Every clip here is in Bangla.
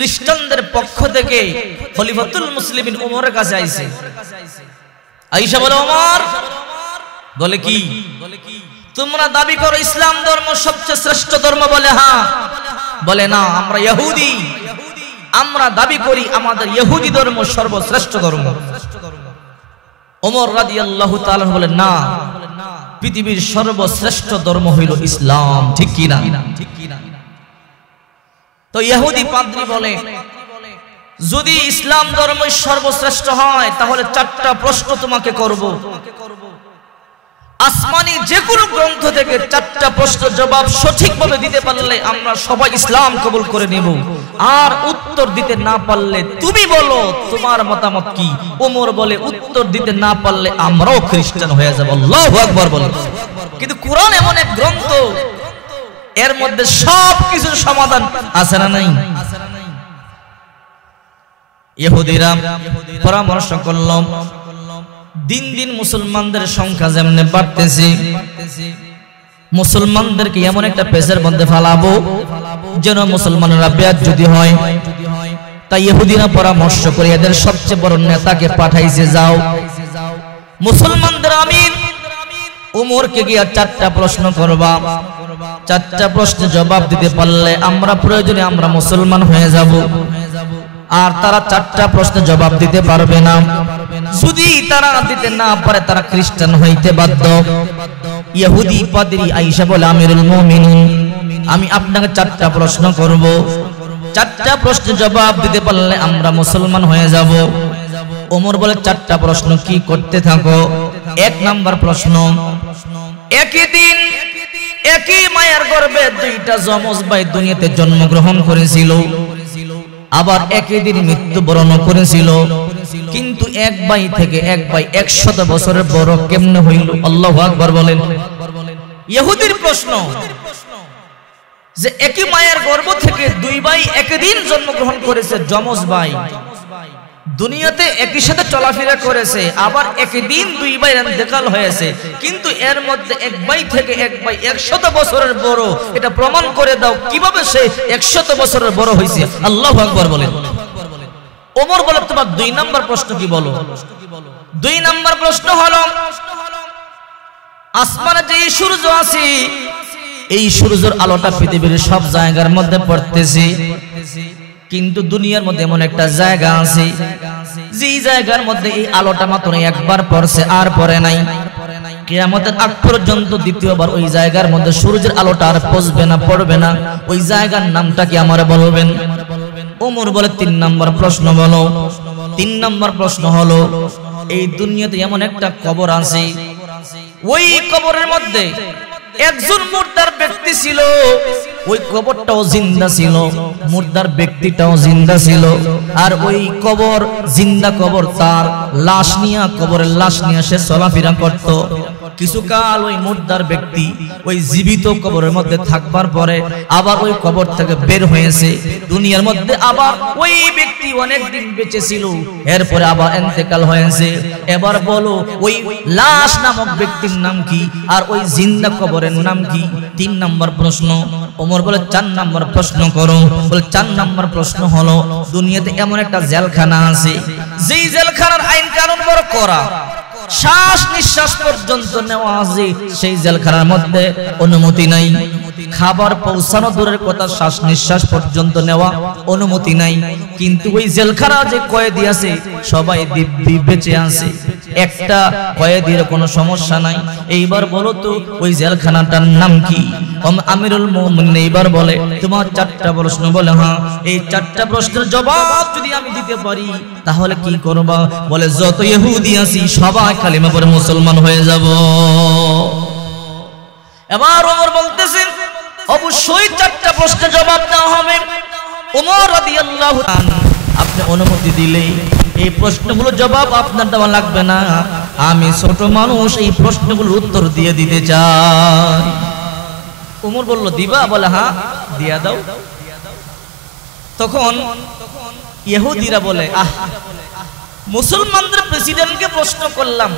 খ্রিস্টানদের পক্ষ থেকে খলিফাতুল মুসলিমিন ওমরের কাছে আইছে। আয়েশা বলে, ওমর বলে কি, তোমরা দাবি করো ইসলাম ধর্ম সবচেয়ে শ্রেষ্ঠ ধর্ম? বলে হ্যাঁ। বলে না, আমরা ইহুদি, আমরা দাবি করি আমাদের ইহুদি ধর্ম সর্বশ্রেষ্ঠ ধর্ম। ওমর রাদিয়াল্লাহু তাআলা বলেন, না, পৃথিবীর সর্বশ্রেষ্ঠ ধর্ম হইল ইসলাম। ঠিক কি না? তো ইহুদি পাদ্রী বলে, যদি ইসলাম ধর্মই সর্বশ্রেষ্ঠ হয় তাহলে 4টা প্রশ্ন তোমাকে করব। আসমানি যে কোনো গ্রন্থ থেকে 4টা প্রশ্ন জবাব সঠিকভাবে দিতে পারলে আমরা সবাই ইসলাম কবুল করে নেব, আর উত্তর দিতে না পারলে তুমি বলো তোমার মতামত কি। ওমর বলে, উত্তর দিতে না পারলে আমরাও খ্রিস্টান হয়ে যাব। আল্লাহু আকবার বলে। কিন্তু কোরআন এমন এক গ্রন্থ, এর মধ্যে সব কিছুর সমাধান আছে না নাই? ইহুদিরা পরামর্শ করল, দিন দিন মুসলমানদের সংখ্যা যেমনে বাড়তেছে, মুসলমানদেরকে এমন একটা পেজের মধ্যে ফালাবো যেন মুসলমানরা বেয়াজ্জতি হয়। তাই ইহুদিরা পরামর্শ করে এদের সবচেয়ে বড় নেতাকে পাঠাইছে, যাও মুসলমানদের আমির ওমরকে গিয়ে 4টা প্রশ্ন করবা, 4টা প্রশ্নের জবাব দিতে পারলে আমরা প্রয়োজনে আমরা মুসলমান হয়ে যাব। আর তারা 4টা প্রশ্নের জবাব দিতে পারবে না, যদি তারা দিতে না পারে তারা খ্রিস্টান হইতে বাধ্য। ইহুদি পাদ্রী আয়েশা বলে, আমিরুল মুমিনিন, আমি আপনাকে 4টা প্রশ্ন করব, 4টা প্রশ্নের জবাব দিতে পারলে আমরা মুসলমান হয়ে যাব। ওমর বলে, 4টা প্রশ্ন কি? করতে থাকো। 1 নাম্বার প্রশ্ন, একই দিন একই মায়ের গর্ভে 2টা যমজ ভাই দুনিয়াতে জন্মগ্রহণ করেছিল, আবার একই দিন মৃত্যুবরণ করেছিল, কিন্তু এক ভাই থেকে এক ভাই 100 বছরের বড় কেমনে হইল? আল্লাহু আকবার বলেন। ইহুদির প্রশ্ন যে একই মায়ের গর্ভ থেকে 2 ভাই একই দিন জন্মগ্রহণ করেছে, যমজ ভাই দুনিয়াতে একই সাথে চলাফেরা করেছে, আবার একই দিন 2 ভাই ইন্তেকাল হয়েছে, কিন্তু এর মধ্যে এক ভাই থেকে এক ভাই 100 বছরের বড়, এটা প্রমাণ করে দাও কিভাবে সে 100 বছরের বড় হয়েছে। আল্লাহু আকবার বলেন। ওমর বলে, তোমার 2 নাম্বার প্রশ্ন কি বলো? 2 নাম্বার প্রশ্ন হলো, আসমানে যে সূর্য আছে, এই সূর্যের আলোটা পৃথিবীর সব জায়গার মধ্যে পড়তেছে, কিন্তু দুনিয়ার মধ্যে এমন একটা জায়গা আছে যেই জায়গার মধ্যে এই আলোটা মাত্র একবার পড়ছে আর পড়ে নাই। কিয়ামতের আগ পর্যন্ত দ্বিতীয়বার ওই জায়গার মধ্যে সূর্যের আলোটা আর পৌঁছবে না, পড়বে না। ওই জায়গার নামটা কি আমারে বলবেন? ওমর বলে, 3 নম্বর প্রশ্ন বলো। 3 নম্বর প্রশ্ন হলো, এই দুনিয়াতে এমন একটা কবর আছে, ওই কবরের মধ্যে একজন মুর্দার ব্যক্তি ছিল, ওই কবরটাও জিন্দা ছিল, মুর্দার ব্যক্তিটাও জিন্দা ছিল, আর ওই কবর জিন্দা কবর, তার লাশ নিয়ে, কবরের লাশ নিয়ে সে চলাফেরা করত। কিছুকাল ওই মুর্দার ব্যক্তি ওই জীবিত কবরের মধ্যে থাকবার পরে আবার ওই কবর থেকে বের হয়েছে দুনিয়ার মধ্যে, আবার ওই ব্যক্তি অনেক দিন বেঁচে ছিল, এরপরে আবার ইন্তেকাল হয়েছে। এবার বলো ওই লাশ নামক ব্যক্তির নাম কি, আর ওই জিন্দা কবরের নাম কি? 3 নম্বর প্রশ্ন। ওমর বলে, 4 নম্বর প্রশ্ন করো। বলে, 4 নম্বর প্রশ্ন হলো, দুনিয়াতে এমন একটা জেলখানা আছে, যেই জেলখানার আইন কানুন বড় করা, শ্বাস নিঃশ্বাস পর্যন্ত নেওয়া আছে, সেই জেলখানার মধ্যে অনুমতি নাই। খাবার পৌঁছানো দূরের কথা, শ্বাস নিঃশ্বাস পর্যন্ত নেওয়া অনুমতি নাই। কিন্তু ওই জেলখানা যে কয়েদি আছে সবাই দিব্যি বেঁচে আছে, একটা কয়েদির কোনো সমস্যা নাই। এইবার বলো তো ওই জেলখানাটার নাম কি? আমিরুল মুমিনিন এইবার বলে, তোমার 4টা প্রশ্ন। বলে, হ্যাঁ। এই 4টা প্রশ্নের জবাব যদি আমি দিতে পারি তাহলে কি করবা? বলে, যত ইহুদি আছি সবাই কালিমা পড়ে মুসলমান হয়ে যাব। এবার ওমর বলতেছেন, অবশ্যই 4টা প্রশ্নের জবাব দেওয়া হবে। ওমর রাদিয়াল্লাহু আনহু, আপনি অনুমতি দিলে এই প্রশ্নগুলোর জবাব আপনার দেওয়া লাগবে না, আমি ছোট মানুষ, এই প্রশ্নগুলোর উত্তর দিয়ে দিতে চাই। ওমর বলল, দিবা? বলে, হ্যাঁ, দিয়া দাও। তখন ইহুদিরা বলে, মুসলমানদের প্রেসিডেন্টকে প্রশ্ন করলাম,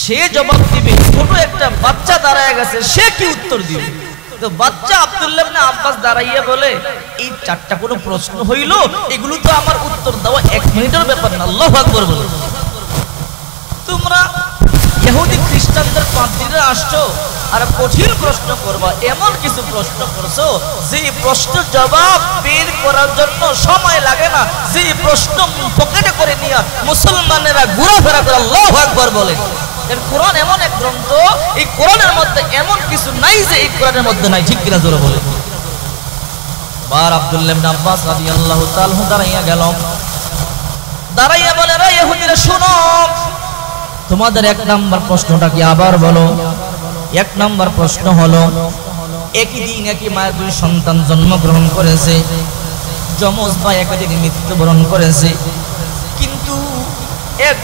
সে জবাব দিবে, ছোট একটা বাচ্চা দাঁড়ায় গেছে, সে কি উত্তর দিবে? তো বাচ্চা আব্দুল্লাহ ইবনে আব্বাস দাঁড়াইয়া বলে, এই চারটা কোনো প্রশ্ন হইল? এগুলো তো আমার উত্তর দেওয়া 1 মিনিটের ব্যাপার না। আল্লাহু আকবার বলো। তোমরা ইহুদি খ্রিস্টানদের 5 দিনে আসছো আর কঠিন প্রশ্ন করবা, এমন কিছু প্রশ্ন করছো যে প্রশ্ন জবাব বের করার জন্য সময় লাগে না, যে প্রশ্ন পকেটে করে নিয়ে মুসলমানেরা ঘোরাফেরা করে। আল্লাহু আকবার বলে। এর কোরআন এমন এক গ্রন্থ, এই কোরআনের মধ্যে এমন কিছু নাই যে এই কোরআনের মধ্যে নাই। ঠিক কিনা জোরে বলে। বার আব্দুল্লাহ ইবনে আব্বাস রাদিয়াল্লাহু তাআলা দাঁড়াইয়া গেল, দাঁড়াইয়া বলে, রে ইহুদিরা শোনো, তোমাদের 1 নম্বর প্রশ্নটা কি আবার বলো। 1 নম্বর প্রশ্ন হলো, একই দিন একই মায়ের 2 সন্তান জন্মগ্রহণ করেছে, যমজ ভাই একই দিনে মৃত্যুবরণ করেছে, কিন্তু এক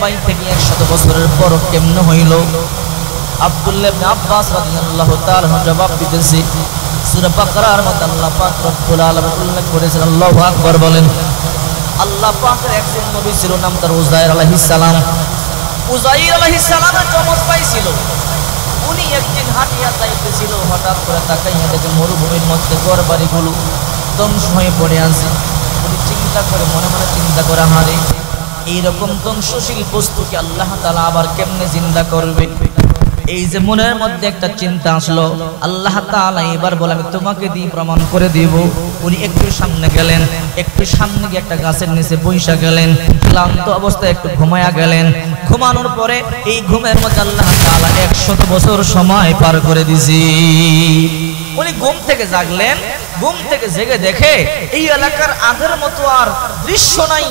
ভাই থেকে 100 বছরের পর কেমন হইল? আব্দুল্লাহ ইবনে আব্বাস রাদিয়াল্লাহু তাআলা জবাব দিতেছে, সূরা বাকারার মধ্যে আল্লাহ পাক রব্বুল আলামিন উল্লেখ করেছেন। আল্লাহু আকবার বলেন। আল্লাহ পাকের একজন নবী ছিল, নাম তার উযাইর আলাইহিস সালাম। উযাইর আলাইহিস সালামের যমজ ভাই ছিল। উনি একদিন হাঁটিয়া যাইতেছিল, হঠাৎ করে তাকাইয়া দেখে মরুভূমির মধ্যে ঘরবাড়িগুলো ধ্বংস হয়ে পড়ে আছে। উনি চিন্তা করে, মনে মনে চিন্তা করে, হারে এইরকম ধ্বংসশীল বস্তুকে আল্লাহ তাআলা আবার কেমনে জিন্দা করবে? এই যে মনের মধ্যে একটা চিন্তা আসলো, আল্লাহ তাআলা এবার বলে, আমি তোমাকে দিয়ে প্রমাণ করে দিব। উনি একটু সামনে গেলেন, একটু সামনে গিয়ে একটা গাছের নিচে বইসা গেলেন, ক্লান্ত অবস্থায় একটু ঘুমায়া গেলেন। ঘুমানোর পরে এই ঘুমের মধ্যে আল্লাহ তাআলা 100 বছর সময় পার করে দিয়েছি। উনি ঘুম থেকে জাগলেন, ঘুম থেকে জেগে দেখে এই এলাকার আগের মতো আর দৃশ্য নাই,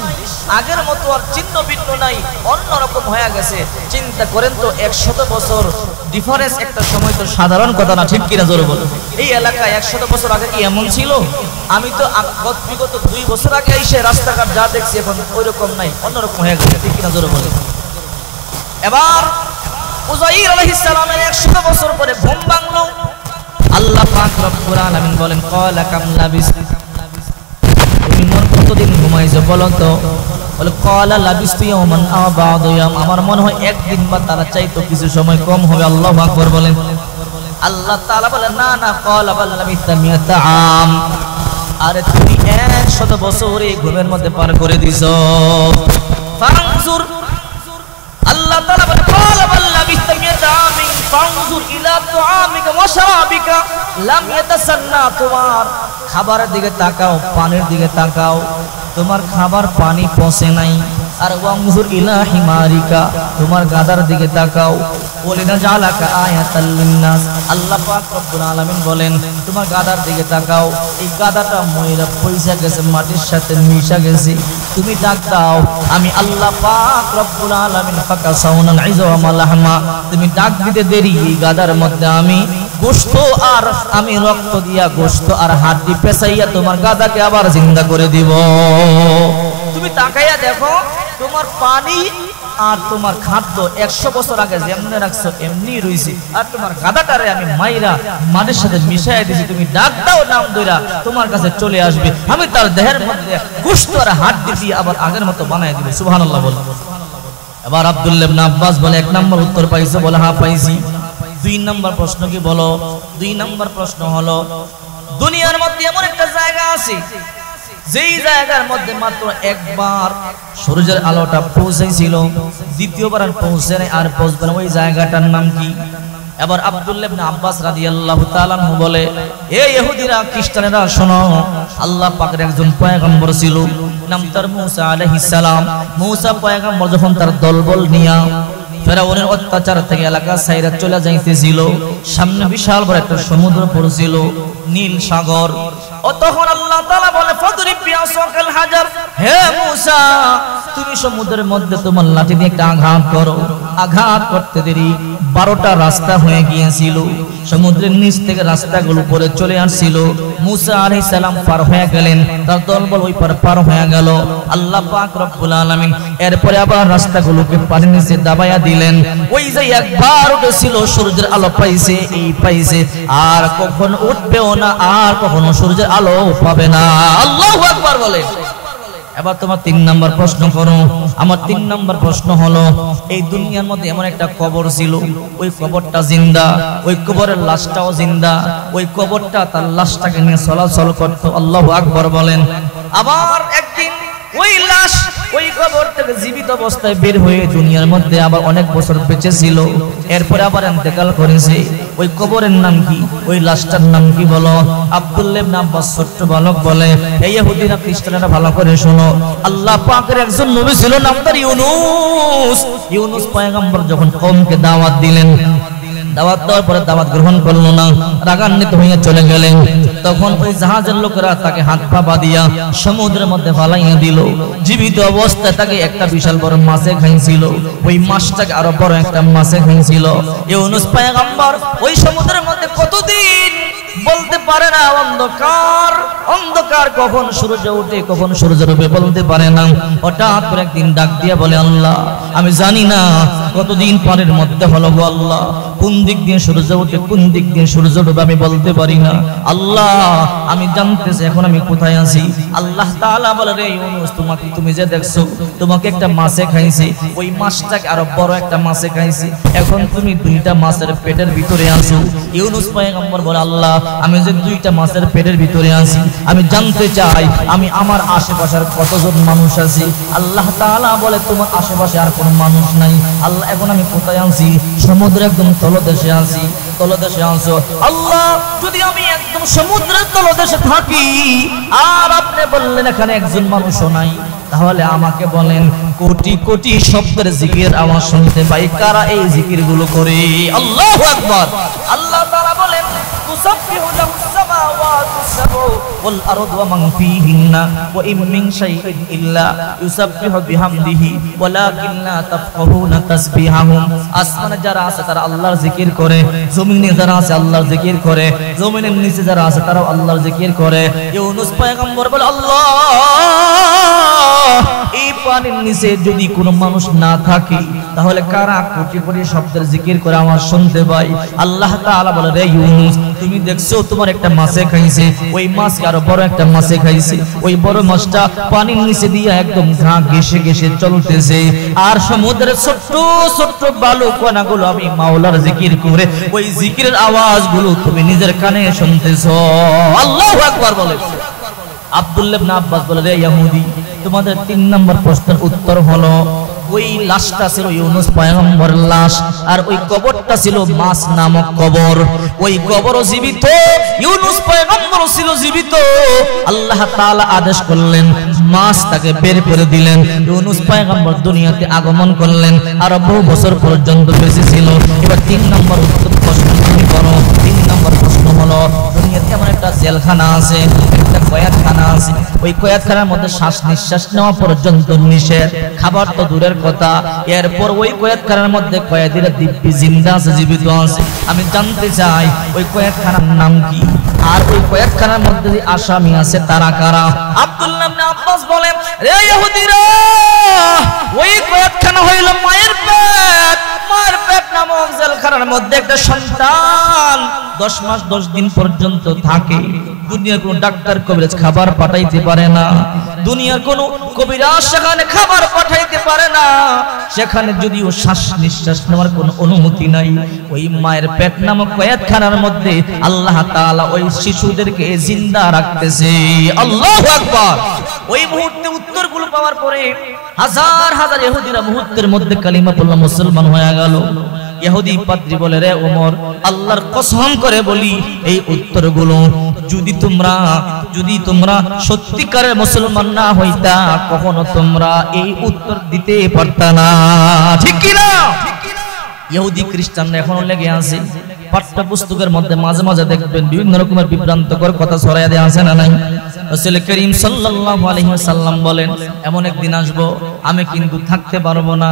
আগের মতো আর চিহ্ন ভিন্ন নাই, অন্যরকম হয়ে গেছে। চিন্তা করেন তো, 100 বছর ডিফারেন্স একটা সময় তো সাধারণ কথা না। ঠিক কিনা জোরে বলো। এই এলাকায় 100 বছর আগে কি এমন ছিল? আমি তো বিগত 2 বছর আগে এসে রাস্তাঘাট যা দেখছি এখন ওইরকম নাই, অন্যরকম হয়ে গেছে। ঠিক কিনা জোরে বলো। এবার উযাইর আলাইহিস সালামের 100 বছর পরে ঘুম ভাঙলো। আল্লাহ পাক রব্বুল আলামিন বলেন, ক্বালা কাম লাবিস, তুমি মোর কতদিন ঘুমাইছো বলো তো? বলে, ক্বালা লাবিস্তু ইয়াওমান আও বা'দা ইয়াম, আমার মনে হয় 1 দিন বা তার চাইতো কিছু সময় কম হবে। আল্লাহু আকবার বলেন। আল্লাহ তাআলা বলেন, না না, ক্বালা বাল লাবিসতা মিয়াতা আম, আরে তুমি 100 বছর এই ঘুমের মধ্যে পার করে দিছো। ফানজুর, আল্লাহ তাআলা বলেন, ক্বালা বাল লাবিসতা মিয়াতা আম ফানজুর ইলা তুআমিকা ওয়া শারাবিকা লাম ইয়াতাসান্না, তোমার খাবারের দিকে তাকাও, পানির দিকে তাকাও, তোমার খাবার পানি পচে নাই। আর ওয়ানজুর ইলা হিমারিকা, তোমার গাদার দিকে তাকাও, ওলিনা জালাকা আয়াতাল লিন্নাস, আল্লাহ পাক রব্বুল আলামিন বলেন, তোমার গাদার দিকে তাকাও, এই গাদাটা ময়লা পয়সা গেছে, মাটির সাথে মিশা গেছে, তুমি ডাক দাও, আমি আল্লাহ পাক রব্বুল আলামিন ফাকা সাউনাল ইযওয়ামা লাহমা, তুমি ডাক দিতে দেরি, এই গাদার মধ্যে আমি গোশত আর আমি রক্ত দিয়া গোশত আর হাড্ডি পেঁচাইয়া তোমার গাদাকে আবার জিন্দা করে দিব। তুমি তাকাইয়া দেখো, তোমার পানি আর তোমার খাদ্য 100 বছর আগে যেমনি রাখছো এমনি রইছে, আর তোমার গাদাটারে আমি মাইরা মাটির সাথে মিশাইয়া দিছি, তুমি ডাক দাও নাম ধইরা তোমার কাছে চলে আসবে, আমি তার দেহের মধ্যে গোশত আর হাড্ডি দিয়ে আবার আগের মতো বানায় দিব। সুবহানাল্লাহ বল। এবার আব্দুল্লাহ ইবনে আব্বাস বলে, 1 নম্বর উত্তর পাইছো? বলে, হ্যাঁ পাইছি। 2 নম্বর প্রশ্ন কি বলো? 2 নম্বর প্রশ্ন হলো, দুনিয়ার মধ্যে এমন একটা জায়গা আছে যেই জায়গার মধ্যে মাত্র একবার সূর্যের আলোটা পৌঁছেছিল, দ্বিতীয়বার আর পৌঁছে নাই, আর পৌঁছবে না, ওই জায়গাটার নাম কি? এবার আব্দুল্লাহ ইবনে আব্বাস রাদিয়াল্লাহু তাআলা বলে, হে ইহুদিরা খ্রিস্টানেরা শোনো, আল্লাহ পাকের একজন পয়গম্বর ছিল, নাম তার মূসা আলাইহিস সালাম। মূসা পয়গম্বর যখন তার দলবল নিয়া ফেরাউনের অত্যাচার থেকে এলাকা ছাইরা চলে যাইতেছিল, সামনে বিশাল বড় একটা সমুদ্র পড়ছিল, নীল সাগর। ও তখন আল্লাহ তাআলা বলে, ফাদরিব বিআসাকাল হাজার, হে মূসা তুমি সমুদ্রের মধ্যে তোমার লাঠি দিয়ে একটা আঘাত করো। আঘাত করতে দেরি 12টা রাস্তা হয়ে গিয়েছিল, সমুদ্রের নিচ থেকে রাস্তাগুলো পরে চলে আসছিল। মূসা আলাইহিস সালাম পার হয়ে গেলেন, তার দলবল ওই পার হয়ে গেল। আল্লাহ পাক রব্বুল আলামিন এরপরে আবার রাস্তাগুলোকে পানির নিচে দাবাইয়া দিলেন। ওই যে একবার উঠেছিল সূর্যের আলো পাইছে, এই পাইছে, আর কখনো উঠবেও না, আর কখনো সূর্যের আলো পাবে না। আল্লাহু আকবার বলে। এবার তোমার 3 নাম্বার প্রশ্ন করো। আমার 3 নাম্বার প্রশ্ন হলো, এই দুনিয়ার মধ্যে এমন একটা কবর ছিল, ওই কবরটা জিন্দা, ওই কবরের লাশটাও জিন্দা, ওই কবরটা তার লাশটাকে নিয়ে চলাচল করতো। আল্লাহু আকবার বলেন। আবার একদিন ওই লাশ ওই কবর থেকে জীবিত অবস্থায় বের হয়ে দুনিয়ার মধ্যে আবার অনেক বছর বেঁচে ছিল, এরপরে আবার ইন্তেকাল করেছে। ওই কবরের নাম কি? ওই লাশটার নাম কি বলো? আব্দুল্লাহ ইবনে আব্বাস ছোট্ট বালক বলে, এই ইহুদিরা খ্রিস্টানেরা ভালো করে শোনো, আল্লাহ পাকের একজন নবী ছিল, নাম তার ইউনূস। ইউনূস পয়গম্বর যখন কওমকে দাওয়াত দিলেন, দাওয়াত দেওয়ার পরে দাওয়াত গ্রহণ করলো না, রাগান্বিত হয়ে চলে গেলেন। তখন ওই জাহাজের লোকেরা তাকে হাত পা বাঁধিয়া সমুদ্রের মধ্যে ফালাইয়া দিল। জীবিত অবস্থায় তাকে একটা বিশাল বড় মাছে খাইছিল, ওই মাছটাকে আরো বড় একটা মাছে খাইছিল। ইউনূস পয়গম্বর ওই সমুদ্রের মধ্যে কতদিন বলতে পারে না, অন্ধকার অন্ধকার, কখন সূর্য ওঠে কখন সূর্য ডুবে বলতে পারে না। হঠাৎ করে একদিন ডাক দিয়া বলে, আল্লাহ আমি জানি না কতদিন পানির মধ্যে হলো গো আল্লাহ, কোন দিক দিয়ে সূর্য ওঠে কোন দিক দিয়ে সূর্য ডুবে আমি বলতে পারি না। আল্লাহ আমি জানতেছি এখন আমি কোথায় আছি। আল্লাহ তাআলা বলে, রে ইউনূস, তুমি যে দেখছো তোমাকে একটা মাছে খাইছে, ওই মাছটাকে আরো বড় একটা মাছে খাইছে, এখন তুমি 2টা মাছের পেটের ভিতরে আছো। ইউনূস পয়গম্বর বলে, আল্লাহ আমি যে 2টা মাছের পেটের ভিতরে আছি, আমি জানতে চাই আমি আমার আশেপাশের কতজন মানুষ আছে। আল্লাহ তাআলা বলে, তোমার আশেপাশে আর কোনো মানুষ নাই। আল্লাহ এখন আমি কোথায় আছি? সমুদ্রের একদম তলদেশে আছি। তলদেশে আছো। আল্লাহ যদি আমি একদম সমুদ্রের তলদেশে থাকি আর আপনি বললেন এখানে একজন মানুষও নাই, তাহলে আমাকে বলেন কোটি কোটি শব্দের জিকির আওয়াজ শুনতে পাই, কারা এই জিকির গুলো করে? আল্লাহু আকবার। আল্লাহ তাআলা বলেন, তুসাব্বিহু লাহুস সামাওয়াতুস সাবউ ওয়াল আরদু ওয়া মান ফীহিন্না ওয়া ইন মিন শাইইন ইল্লা ইউসাব্বিহু বিহামদিহি ওয়ালাকিন লা তাফকাহুনা তাসবিহাহুম। আসমানে যারা আছে তারা আল্লাহর জিকির করে, জমিনে যারা আছে আল্লাহর জিকির করে, জমিনের নিচে যারা আছে তারাও আল্লাহর জিকির করে। ইউনূস পয়গম্বর বলে, আল্লাহ এই পানির নিচে যদি কোনো মানুষ না থাকে তাহলে কারা কোটি কোটি শব্দের জিকির করে আমার শুনতে পাই? আল্লাহ তাআলা বলে, রে ইউনূস, তুমি দেখছো তোমার একটা মাছে খাইছে, ওই মাছ আরো বড় একটা মাছে খাইছে, ওই বড় মাছটা পানির নিচে দিয়ে একদম ঘা ঘেঁষে ঘেঁষে চলতেছে, আর সমুদ্রের ছোট্ট ছোট্ট বালু কণাগুলো আমি মাওলার জিকির করে ওই জিকিরের আওয়াজগুলো তুমি নিজের কানে শুনতেছো। আল্লাহু আকবার বলে। আব্দুল্লাহ ইবনে আব্বাস বলে, রে ইহুদি, তোমাদের 3 নম্বর প্রশ্নের উত্তর হলো, ওই লাশটা ছিল ইউনূস পয়গম্বরের লাশ, আর ওই কবরটা ছিল মাছ নামক কবর। ওই কবরও জীবিত, ইউনূস পয়গম্বরও ছিল জীবিত। আল্লাহ তাআলা আদেশ করলেন, মাছ তাকে বের করে দিলেন। ইউনূস পয়গম্বর দুনিয়াতে আগমন করলেন, আর বহু বছর পর্যন্ত বেঁচে ছিল। এবার 3 নম্বর উত্তর প্রশ্ন তুমি করো। 3 নম্বর প্রশ্ন হলো, দুনিয়াতে এমন একটা জেলখানা আছে, একটা কয়েদখানা আছে, ওই কয়েদখানার মধ্যে শ্বাস নিঃশ্বাস নেওয়া পর্যন্ত নিষেধ, খাবার তো দূরের কথা। এরপর ওই কয়েদখানার মধ্যে কয়েদিরা দিব্যি জিন্দা আছে, জীবিত আছে। আমি জানতে চাই ওই কয়েদখানার নাম কি, আর ওই কয়েদখানার মধ্যে যে আসামি আছে তারা কারা? আব্দুল্লাহ ইবনে আব্বাস বলেন, রে ইহুদিরা, ওই কয়েদখানা হইল মায়ের পেট। মায়ের পেট নামক জেলখানার মধ্যে একটা সন্তান 10 মাস 10 দিন পর্যন্ত থাকে। দুনিয়ার কোন ডাক্তার কবিরাজ খাবার পাঠাইতে পারে না, দুনিয়ার কোন কবিরাজ সেখানে খাবার পাঠাইতে পারে না, সেখানে যদিও শ্বাস নিঃশ্বাস নেওয়ার কোনো অনুমতি নাই। ওই মায়ের পেট নামক কয়েদখানার মধ্যে আল্লাহ তাআলা ওই শিশুদেরকে জিন্দা রাখতেছে। আল্লাহু আকবার। ওই মুহূর্তে উত্তরগুলো পাওয়ার পরে হাজার হাজার ইহুদিরা মুহূর্তের মধ্যে কালিমা পড়ল, মুসলমান হয়ে গেল। ইহুদি পাদ্রী বলে, রে ওমর, আল্লাহর কসম করে বলি, এই উত্তরগুলো যদি তোমরা সত্যিকারের মুসলমান না হইতা, কখনো তোমরা এই উত্তর দিতে পারতা না। ঠিক কি না? ইহুদি খ্রিস্টানরা এখনো লেগে আছে। পাঠ্য পুস্তকের মধ্যে মাঝে মাঝে দেখবেন বিভিন্ন রকমের বিভ্রান্তকর কথা ছড়াইয়া দেয়া আছে না নাই? রাসূল করিম সাল্লাল্লাহু আলাইহি ওয়াসাল্লাম বলেন, এমন একদিন আসবো আমি কিন্তু থাকতে পারবো না।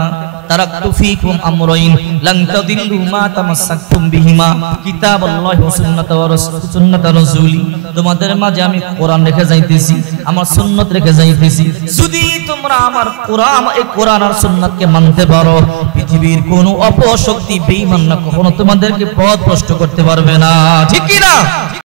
তারাকতু ফীকুম আমরাইন লান তাদিল্লু মা তামাসসাকতুম বিহিমা কিতাবাল্লাহি ওয়া সুন্নাতা রাসূলি। তোমাদের মাঝে আমি কোরআন রেখে যাইতেছি, আমার সুন্নাত রেখে যাইতেছি। যদি তোমরা আমার কোরআন আর সুন্নাতকে মানতে পারো, পৃথিবীর কোনো অপশক্তি বেঈমান না কখনো তোমাদেরকে পথ ভ্রষ্ট করতে পারবে না। ঠিক কি না?